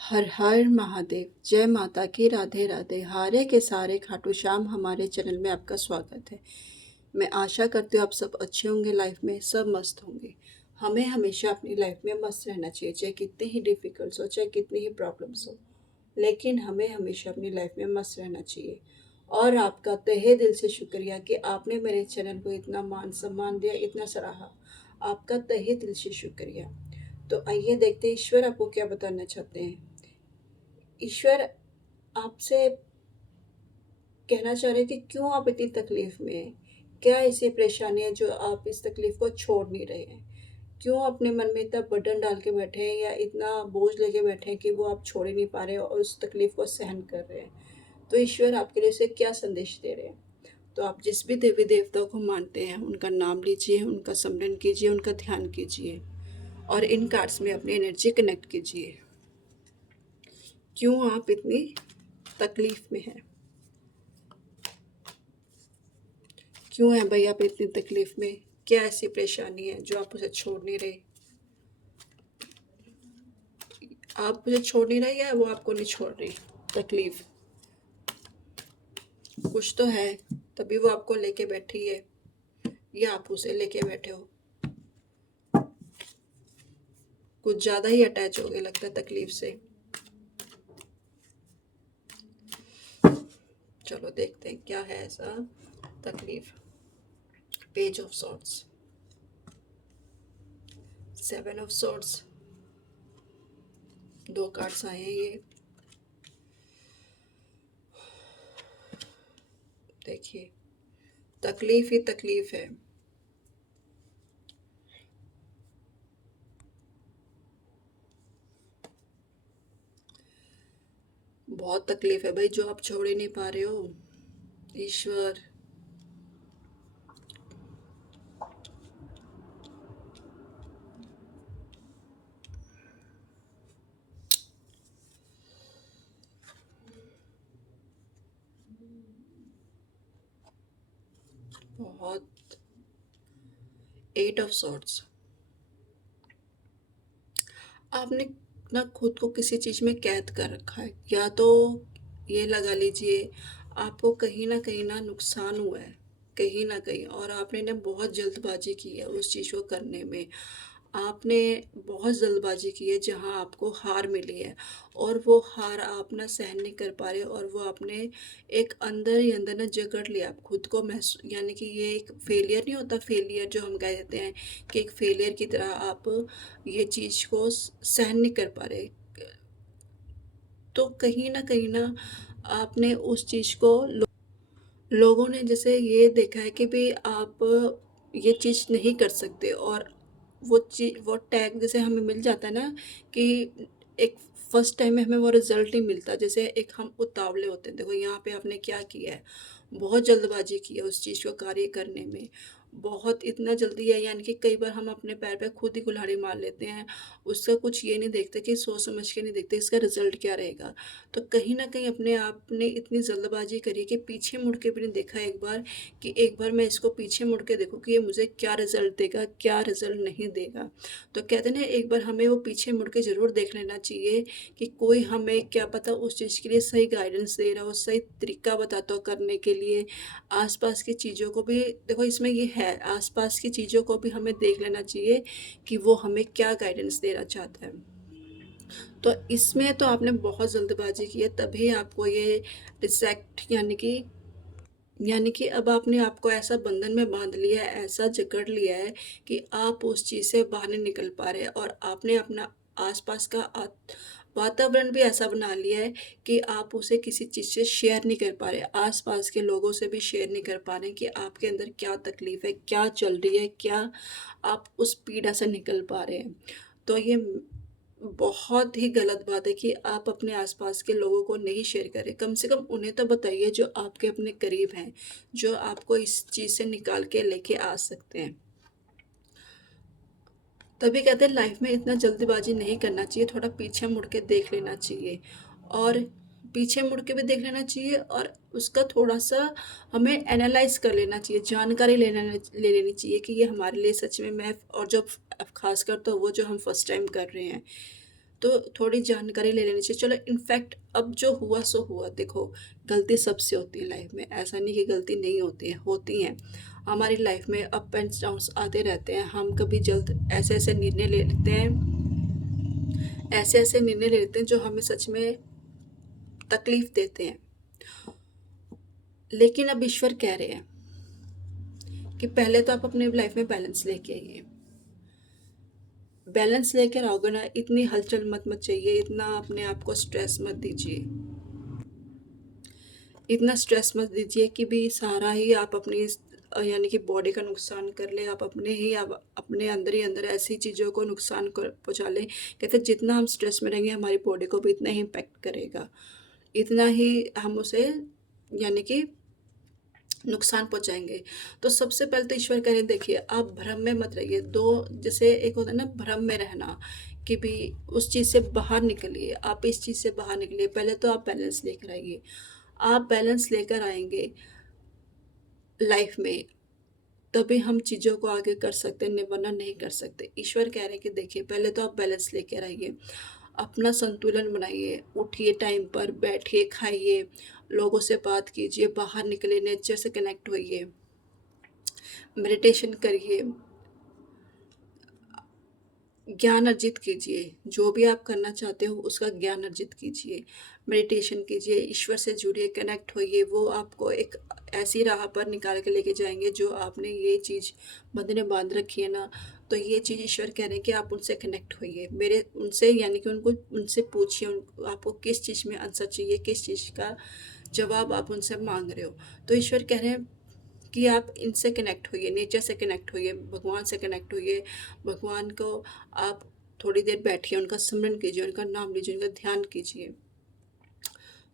हर हर महादेव। जय माता की। राधे राधे। हारे के सारे खाटू श्याम हमारे चैनल में आपका स्वागत है। मैं आशा करती हूँ आप सब अच्छे होंगे, लाइफ में सब मस्त होंगे। हमें हमेशा अपनी लाइफ में मस्त रहना चाहिए, चाहे कितनी ही डिफ़िकल्ट्स हो, चाहे कितनी ही प्रॉब्लम्स हो, लेकिन हमें हमेशा अपनी लाइफ में मस्त रहना चाहिए। और आपका तहे दिल से शुक्रिया कि आपने मेरे चैनल को इतना मान सम्मान दिया, इतना सराहा। आपका तहे दिल से शुक्रिया। तो आइए देखते हैं ईश्वर आपको क्या बताना चाहते हैं। ईश्वर आपसे कहना चाह रहे हैं कि क्यों आप इतनी तकलीफ में हैं? क्या ऐसी परेशानी है जो आप इस तकलीफ को छोड़ नहीं रहे हैं? क्यों अपने मन में इतना बर्डन डाल के बैठे हैं या इतना बोझ लेके बैठे हैं कि वो आप छोड़ ही नहीं पा रहे हो और उस तकलीफ को सहन कर रहे हैं? तो ईश्वर आपके लिए से क्या संदेश दे रहे हैं? तो आप जिस भी देवी देवताओं को मानते हैं उनका नाम लीजिए, उनका स्मरण कीजिए, उनका ध्यान कीजिए और इन कार्ड्स में अपनी एनर्जी कनेक्ट कीजिए। क्यों आप इतनी तकलीफ में हैं? क्यों है भाई आप इतनी तकलीफ में? क्या ऐसी परेशानी है जो आप उसे छोड़ नहीं रहे? आप मुझे छोड़ नहीं रहे या वो आपको नहीं छोड़ रही? तकलीफ कुछ तो है, तभी वो आपको लेके बैठी है या आप उसे लेके बैठे हो। कुछ ज़्यादा ही अटैच हो गए लगता है तकलीफ से। चलो देखते हैं क्या है ऐसा तकलीफ। Page of swords, 7 of swords, 2 cards आए हैं ये। देखिए, तकलीफ ही तकलीफ है। बहुत तकलीफ है भाई जो आप छोड़ ही नहीं पा रहे हो। ईश्वर, बहुत। 8 ऑफ सॉर्ट्स, आपने ना खुद को किसी चीज़ में कैद कर रखा है, या तो ये लगा लीजिए आपको कहीं ना नुकसान हुआ है, कहीं ना कहीं, और आपने ना बहुत जल्दबाजी की है उस चीज़ को करने में। आपने बहुत जल्दबाजी की है जहाँ आपको हार मिली है, और वो हार आप ना सहन नहीं कर पा रहे, और वो आपने एक अंदर ही अंदर ना जकड़ लिया आप खुद को। महसूस यानी कि ये एक फेलियर नहीं होता, फेलियर जो हम कह देते हैं कि एक फेलियर की तरह आप ये चीज़ को सहन नहीं कर पा रहे। तो कहीं ना आपने उस चीज़ को लोगों ने जैसे ये देखा है कि भी आप ये चीज़ नहीं कर सकते, और वो टैग जैसे हमें मिल जाता है ना कि एक फर्स्ट टाइम में हमें वो रिज़ल्ट नहीं मिलता, जैसे एक हम उतावले होते हैं। देखो यहाँ पे आपने क्या किया है, बहुत जल्दबाजी की है उस चीज़ को कार्य करने में। बहुत इतना जल्दी है, यानी कि कई बार हम अपने पैर पे खुद ही कुल्हाड़ी मार लेते हैं। उसका कुछ ये नहीं देखते कि सोच समझ के नहीं देखते इसका रिज़ल्ट क्या रहेगा। तो कहीं न कहीं अपने आप ने इतनी जल्दबाज़ी करी कि पीछे मुड़ के भी नहीं देखा एक बार, कि एक बार मैं इसको पीछे मुड़ के देखूँ कि ये मुझे क्या रिज़ल्ट देगा, क्या रिज़ल्ट नहीं देगा। तो कहते हैं ना, एक बार हमें वो पीछे मुड़ के ज़रूर देख लेना चाहिए कि कोई हमें क्या पता उस चीज़ के लिए सही गाइडेंस दे रहा हो, सही तरीका बताता हो करने के लिए। आस-पास की चीज़ों को भी देखो, इसमें ये है, आस-पास की चीज़ों को भी हमें देख लेना चाहिए कि वो हमें क्या गाइडेंस देना चाहता है। तो इसमें तो आपने बहुत जल्दबाजी की है, तभी आपको ये रिजेक्ट, यानी कि अब आपने आपको ऐसा बंधन में बांध लिया है, ऐसा जकड़ लिया है कि आप उस चीज़ से बाहर नहीं निकल पा रहे, और आपने अपना आसपास का वातावरण भी ऐसा बना लिया है कि आप उसे किसी चीज़ से शेयर नहीं कर पा रहे, आसपास के लोगों से भी शेयर नहीं कर पा रहे कि आपके अंदर क्या तकलीफ़ है, क्या चल रही है, क्या आप उस पीड़ा से निकल पा रहे हैं। तो ये बहुत ही गलत बात है कि आप अपने आसपास के लोगों को नहीं शेयर करें। कम से कम उन्हें तो बताइए जो आपके अपने करीब हैं, जो आपको इस चीज़ से निकाल के लेके आ सकते हैं। तभी कहते हैं लाइफ में इतना जल्दबाजी नहीं करना चाहिए, थोड़ा पीछे मुड़ के देख लेना चाहिए, और पीछे मुड़ के भी देख लेना चाहिए, और उसका थोड़ा-सा हमें एनालाइज़ कर लेना चाहिए, जानकारी ले लेनी चाहिए कि ये हमारे लिए सच में मैं, और जब ख़ासकर तो वो जो हम फर्स्ट टाइम कर रहे हैं। तो थोड़ी जानकारी ले लेनी चाहिए। चलो इनफैक्ट अब जो हुआ सो हुआ, देखो गलती सबसे होती है लाइफ में, ऐसा नहीं कि गलती नहीं होती है, होती हैं। हमारी लाइफ में अप एंड डाउन्स आते रहते हैं, हम कभी जल्द ऐसे-ऐसे निर्णय ले लेते हैं, ऐसे-ऐसे निर्णय ले लेते हैं जो हमें सच में तकलीफ़ देते हैं। लेकिन अब ईश्वर कह रहे हैं कि पहले तो आप अपनी लाइफ में बैलेंस लेके आइए। बैलेंस लेकर आओगे ना, इतनी हलचल मत मचाइए, इतना अपने आप को स्ट्रेस मत दीजिए। इतना स्ट्रेस मत दीजिए कि भी सारा ही आप अपनी यानी कि बॉडी का नुकसान कर ले, आप अपने ही आप अपने अंदर ही अंदर ऐसी चीज़ों को नुकसान कर पहुँचा लें। कहते हैं जितना हम स्ट्रेस में रहेंगे हमारी बॉडी को भी इतना ही इम्पैक्ट करेगा, इतना ही हम उसे यानी कि नुकसान पहुँचाएँगे। तो सबसे पहले तो ईश्वर कह रहे हैं, देखिए आप भ्रम में मत रहिए। 2 जैसे एक होता है ना भ्रम में रहना, कि भी उस चीज़ से बाहर निकलिए, आप इस चीज़ से बाहर निकलिए। पहले तो आप बैलेंस लेकर आइए। आप बैलेंस लेकर आएँगे लाइफ़ में, तभी हम चीज़ों को आगे कर सकते हैं, वरना नहीं कर सकते। ईश्वर कह रहे हैं कि देखिए पहले तो आप बैलेंस लेकर आइए, अपना संतुलन बनाइए, उठिए टाइम पर, बैठिए, खाइए, लोगों से बात कीजिए, बाहर निकलिए, नेचर से कनेक्ट होइए, मेडिटेशन करिए, ज्ञान अर्जित कीजिए, जो भी आप करना चाहते हो उसका ज्ञान अर्जित कीजिए, मेडिटेशन कीजिए, ईश्वर से जुड़िए, कनेक्ट होइए, वो आपको एक ऐसी राह पर निकाल के लेके जाएँगे जो आपने ये चीज़ बंधने बाँध रखी है ना, तो ये चीज़ ईश्वर कह रहे हैं कि आप उनसे कनेक्ट होइए। मेरे उनसे यानी कि उनको उनसे पूछिए आपको किस चीज़ में आंसर चाहिए, किस चीज़ का जवाब आप उनसे माँग रहे हो। तो ईश्वर कह रहे हैं कि आप इनसे कनेक्ट होइए, नेचर से कनेक्ट होइए, भगवान से कनेक्ट होइए। भगवान को आप थोड़ी देर बैठिए, उनका स्मरण कीजिए, उनका नाम लीजिए, उनका ध्यान कीजिए।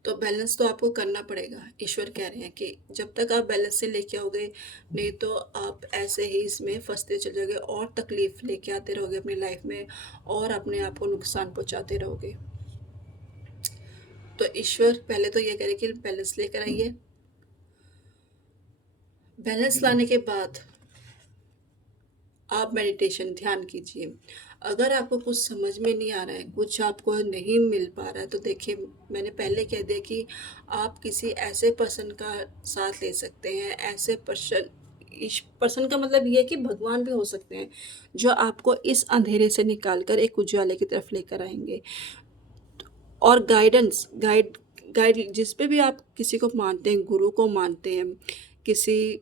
तो बैलेंस तो आपको करना पड़ेगा। ईश्वर कह रहे हैं कि जब तक आप बैलेंस से लेके आओगे, नहीं तो आप ऐसे ही इसमें फँसते चले जाओगे और तकलीफ़ लेके आते रहोगे अपनी लाइफ़ में और अपने आप को नुकसान पहुँचाते रहोगे। तो ईश्वर पहले तो ये कह रहे हैं कि बैलेंस लेकर आइए। बैलेंस लाने के बाद आप मेडिटेशन ध्यान कीजिए। अगर आपको कुछ समझ में नहीं आ रहा है, कुछ आपको नहीं मिल पा रहा है, तो देखिए मैंने पहले कह दिया कि आप किसी ऐसे पर्सन का साथ ले सकते हैं। ऐसे पर्सन, इस पर्सन का मतलब ये है कि भगवान भी हो सकते हैं, जो आपको इस अंधेरे से निकाल कर एक उजाले की तरफ लेकर आएँगे। और गाइड गाइड जिस पे भी आप किसी को मानते हैं, गुरु को मानते हैं, किसी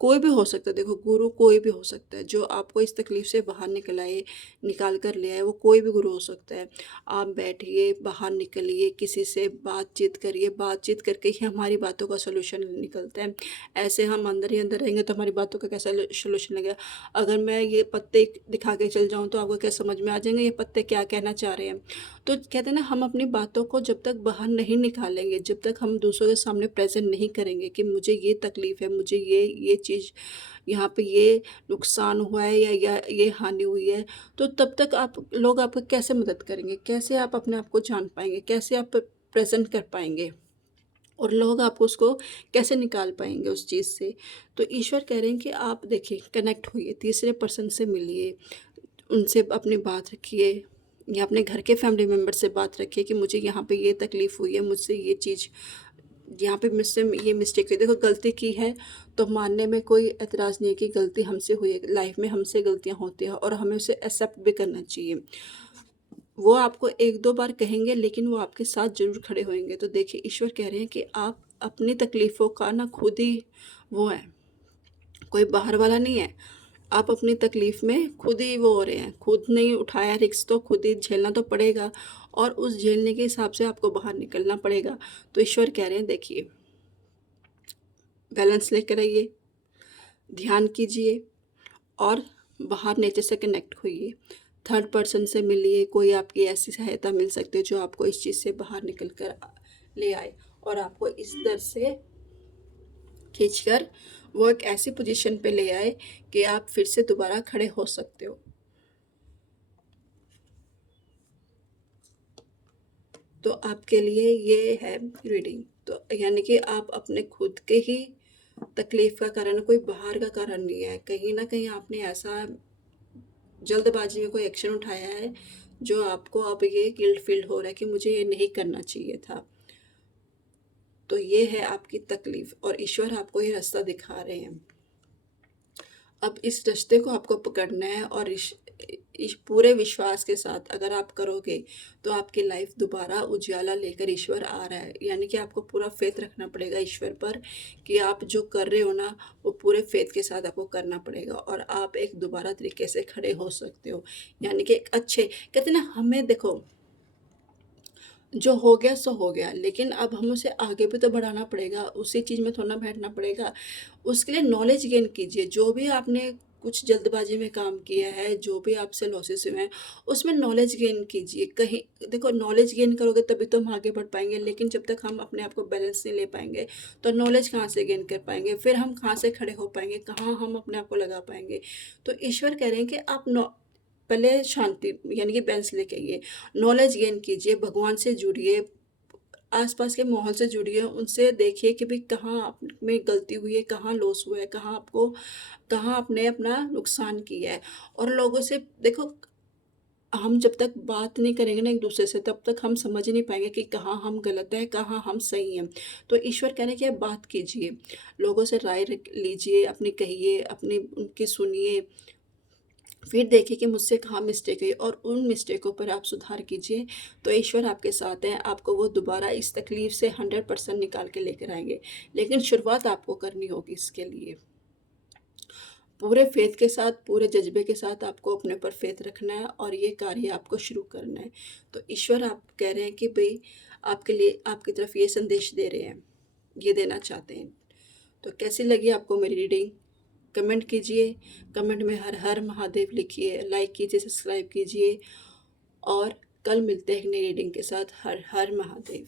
कोई भी हो सकता है, देखो गुरु कोई भी हो सकता है, जो आपको इस तकलीफ़ से बाहर निकाल कर ले आए, वो कोई भी गुरु हो सकता है। आप बैठिए, बाहर निकलिए, किसी से बातचीत करिए, बातचीत करके ही हमारी बातों का सॉल्यूशन निकलता है। ऐसे हम अंदर ही अंदर रहेंगे तो हमारी बातों का कैसा सॉल्यूशन लगेगा? अगर मैं ये पत्ते दिखा के चल जाऊँ तो आपको क्या समझ में आ जाएँगे ये पत्ते क्या कहना चाह रहे हैं? तो कहते हैं ना, हम अपनी बातों को जब तक बाहर नहीं निकालेंगे, जब तक हम दूसरों के सामने प्रेज़ेंट नहीं करेंगे कि मुझे ये तकलीफ़ है, मुझे ये चीज़ यहाँ पे ये नुकसान हुआ है या ये हानि हुई है, तो तब तक आप लोग आपकी कैसे मदद करेंगे? कैसे आप अपने आप को जान पाएँगे? कैसे आप प्रेज़ेंट कर पाएँगे? और लोग आपको उसको कैसे निकाल पाएँगे उस चीज़ से? तो ईश्वर कह रहे हैं कि आप देखिए कनेक्ट होइए, तीसरे पर्सन से मिलिए, उनसे अपनी बात रखिए या अपने घर के फैमिली मेंबर से बात रखिए कि मुझे यहाँ पे ये तकलीफ़ हुई है, मुझसे ये चीज़ यहाँ पे मुझसे ये मिस्टेक हुई। देखो गलती की है तो मानने में कोई एतराज़ नहीं है कि गलती हमसे हुई है। लाइफ़ में हमसे गलतियाँ होती हैं और हमें उसे एक्सेप्ट भी करना चाहिए। वो आपको 1-2 बार कहेंगे लेकिन वो आपके साथ ज़रूर खड़े होएँगे। तो देखिए ईश्वर कह रहे हैं कि आप अपनी तकलीफ़ों का ना खुद ही वो हैं, कोई बाहर वाला नहीं है। आप अपनी तकलीफ़ में खुद ही वो हो रहे हैं, खुद नहीं उठाया रिस्क तो खुद ही झेलना तो पड़ेगा और उस झेलने के हिसाब से आपको बाहर निकलना पड़ेगा। तो ईश्वर कह रहे हैं देखिए, बैलेंस लेकर आइए, ध्यान कीजिए और बाहर नेचर से कनेक्ट होइए। थर्ड पर्सन से मिलिए, कोई आपकी ऐसी सहायता मिल सकती है जो आपको इस चीज़ से बाहर निकल कर ले आए और आपको इस दर से खींचकर वो एक ऐसी पोजीशन पे ले आए कि आप फिर से दोबारा खड़े हो सकते हो। तो आपके लिए ये है रीडिंग। तो यानी कि आप अपने खुद के ही तकलीफ़ का कारण, कोई बाहर का कारण नहीं है। कहीं न कहीं आपने ऐसा जल्दबाज़ी में कोई एक्शन उठाया है जो आपको अब ये गिल्ट फ़ील हो रहा है कि मुझे ये नहीं करना चाहिए था। तो ये है आपकी तकलीफ़ और ईश्वर आपको ये रास्ता दिखा रहे हैं। अब इस रिश्ते को आपको पकड़ना है और इस पूरे विश्वास के साथ अगर आप करोगे, तो आपकी लाइफ़ दोबारा उजियाला लेकर ईश्वर आ रहा है। यानी कि आपको पूरा फ़ेथ रखना पड़ेगा ईश्वर पर कि आप जो कर रहे हो ना, वो पूरे फ़ेथ के साथ आपको करना पड़ेगा और आप एक दोबारा तरीके से खड़े हो सकते हो। यानी कि एक अच्छे कहते हैं ना हमें देखो जो हो गया सो हो गया, लेकिन अब हम उसे आगे भी तो बढ़ाना पड़ेगा, उसी चीज़ में थोड़ा ना बैठना पड़ेगा। उसके लिए नॉलेज गेन कीजिए, जो भी आपने कुछ जल्दबाज़ी में काम किया है, जो भी आपसे लॉसेस हुए हैं, उसमें नॉलेज गेन कीजिए। कहीं देखो नॉलेज गेन करोगे तभी तो हम आगे बढ़ पाएँगे, लेकिन जब तक हम अपने आप को बैलेंस नहीं ले पाएँगे, तो नॉलेज कहाँ से गेन कर पाएँगे? फिर हम कहाँ से खड़े हो पाएँगे? कहाँ हम अपने आप को लगा पाएँगे? तो ईश्वर कह रहे हैं कि आप पहले शांति यानी कि बैलेंस लेके आइए। नॉलेज गेन कीजिए, भगवान से जुड़िए, आस-पास के माहौल से जुड़िए, उनसे देखिए कि भई कहाँ आप में गलती हुई है, कहाँ लॉस हुआ है, कहाँ आपने अपना नुकसान किया है। और लोगों से देखो हम जब तक बात नहीं करेंगे ना एक-दूसरे से तब तक हम समझ नहीं पाएँगे कि कहाँ हम गलत हैं, कहाँ हम सही हैं। तो ईश्वर कह रहे हैं कि आप बात कीजिए, लोगों से राय लीजिए, अपनी कहिए, अपनी उनकी सुनिए, फिर देखिए कि मुझसे कहाँ मिस्टेक हुई और उन मिस्टेकों पर आप सुधार कीजिए, तो ईश्वर आपके साथ हैं, आपको वो दोबारा इस तकलीफ़ से 100% निकाल के लेकर आएँगे। लेकिन शुरुआत आपको करनी होगी इसके लिए। पूरे फ़ेथ के साथ, पूरे जज़्बे के साथ आपको अपने ऊपर फ़ेथ रखना है और ये कार्य आपको शुरू करना है। तो ईश्वर आप कह रहे हैं कि भई आपके लिए आपकी तरफ ये संदेश दे रहे हैं, ये देना चाहते हैं। तो कैसी लगी आपको मेरी रीडिंग? कमेंट कीजिए, कमेंट में हर हर महादेव लिखिए, लाइक कीजिए, सब्सक्राइब कीजिए और कल मिलते हैं एक नई रीडिंग के साथ। हर हर महादेव।